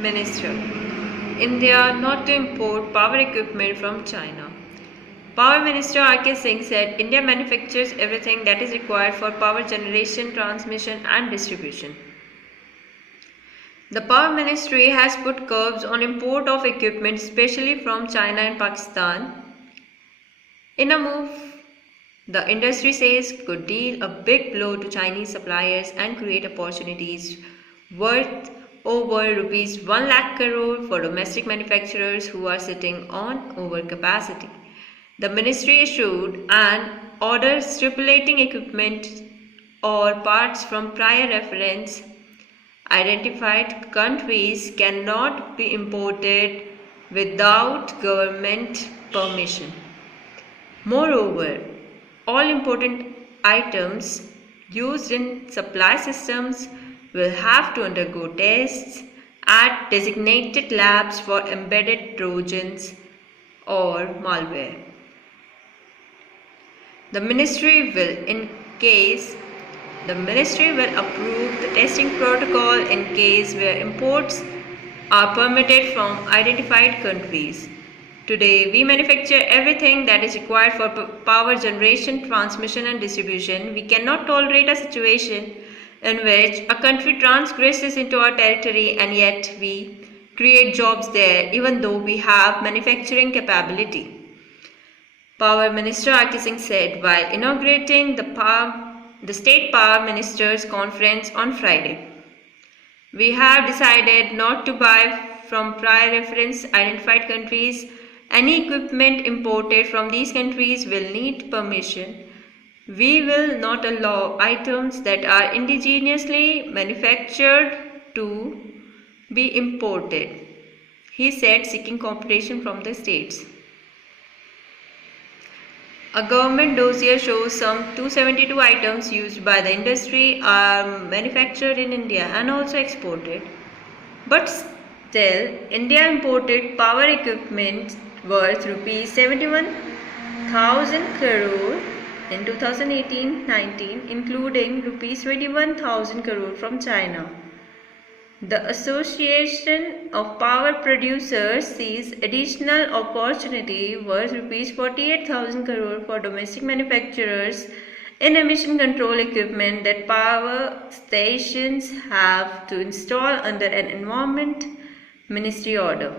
Minister, India not to import power equipment from China. Power Minister R.K. Singh said India manufactures everything that is required for power generation, transmission and distribution. The Power Ministry has put curbs on import of equipment especially from China and Pakistan. In a move the industry says could deal a big blow to Chinese suppliers and create opportunities worth over rupees 1 lakh crore for domestic manufacturers who are sitting on overcapacity. The ministry issued an order stipulating equipment or parts from prior reference identified countries cannot be imported without government permission. Moreover, all important items used in supply systems will have to undergo tests at designated labs for embedded trojans or malware. The ministry will approve the testing protocol in case where imports are permitted from identified countries. Today, we manufacture everything that is required for power generation, transmission and distribution. We cannot tolerate a situation in which a country transgresses into our territory and yet we create jobs there even though we have manufacturing capability. Power Minister R.K. Singh said while inaugurating the State Power Ministers Conference on Friday. We have decided not to buy from prior reference identified countries. Any equipment imported from these countries will need permission. We will not allow items that are indigenously manufactured to be imported, he said, seeking cooperation from the states. A government dossier shows some 272 items used by the industry are manufactured in India and also exported. But still, India imported power equipment worth rupees 71,000 crore in 2018-19, including rupees 21,000 crore from China. The Association of Power Producers sees additional opportunity worth rupees 48,000 crore for domestic manufacturers in emission control equipment that power stations have to install under an Environment Ministry order.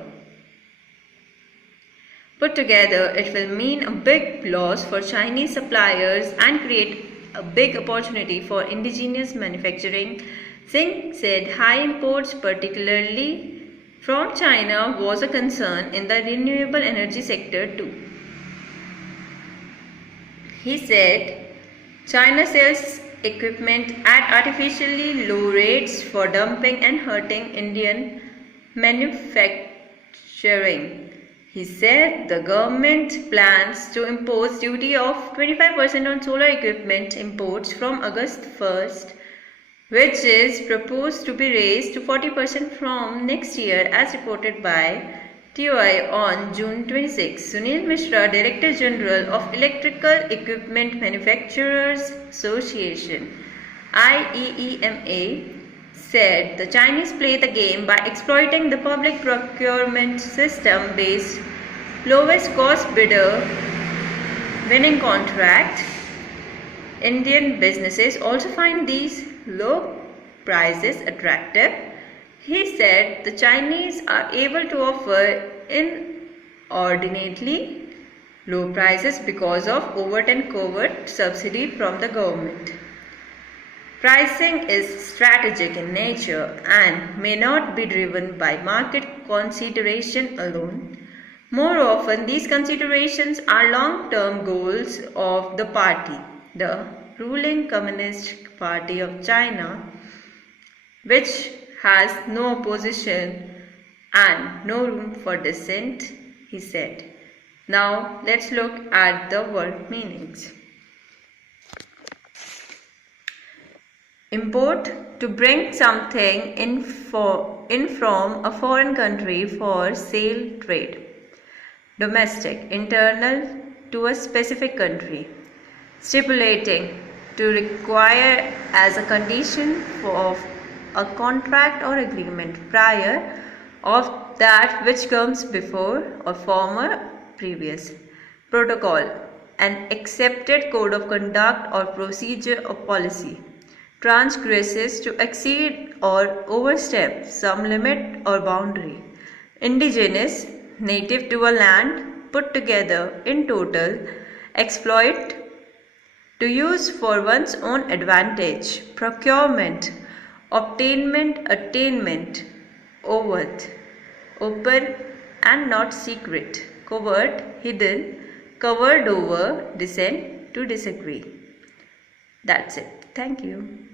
Put together, it will mean a big loss for Chinese suppliers and create a big opportunity for indigenous manufacturing. Singh said high imports, particularly from China, was a concern in the renewable energy sector too. He said China sells equipment at artificially low rates for dumping and hurting Indian manufacturing. He said the government plans to impose duty of 25% on solar equipment imports from August 1st, which is proposed to be raised to 40% from next year as reported by TOI on June 26. Sunil Mishra, Director General of Electrical Equipment Manufacturers Association IEEMA, said the Chinese play the game by exploiting the public procurement system based lowest cost bidder winning contract. Indian businesses also find these low prices attractive. He said the Chinese are able to offer inordinately low prices because of overt and covert subsidy from the government. Pricing is strategic in nature and may not be driven by market consideration alone. More often, these considerations are long-term goals of the party, the ruling Communist Party of China, which has no opposition and no room for dissent, he said. Now, let's look at the word meanings. Import, to bring something in from a foreign country for sale, trade. Domestic, internal to a specific country. Stipulating, to require as a condition of a contract or agreement prior of that which comes before or former previous. Protocol, an accepted code of conduct or procedure or policy. Transgresses, to exceed or overstep some limit or boundary. Indigenous, native to a land, put together in total. Exploit, to use for one's own advantage. Procurement, obtainment, attainment. Overt, open and not secret. Covert, hidden. Covered over, dissent, to disagree. That's it. Thank you.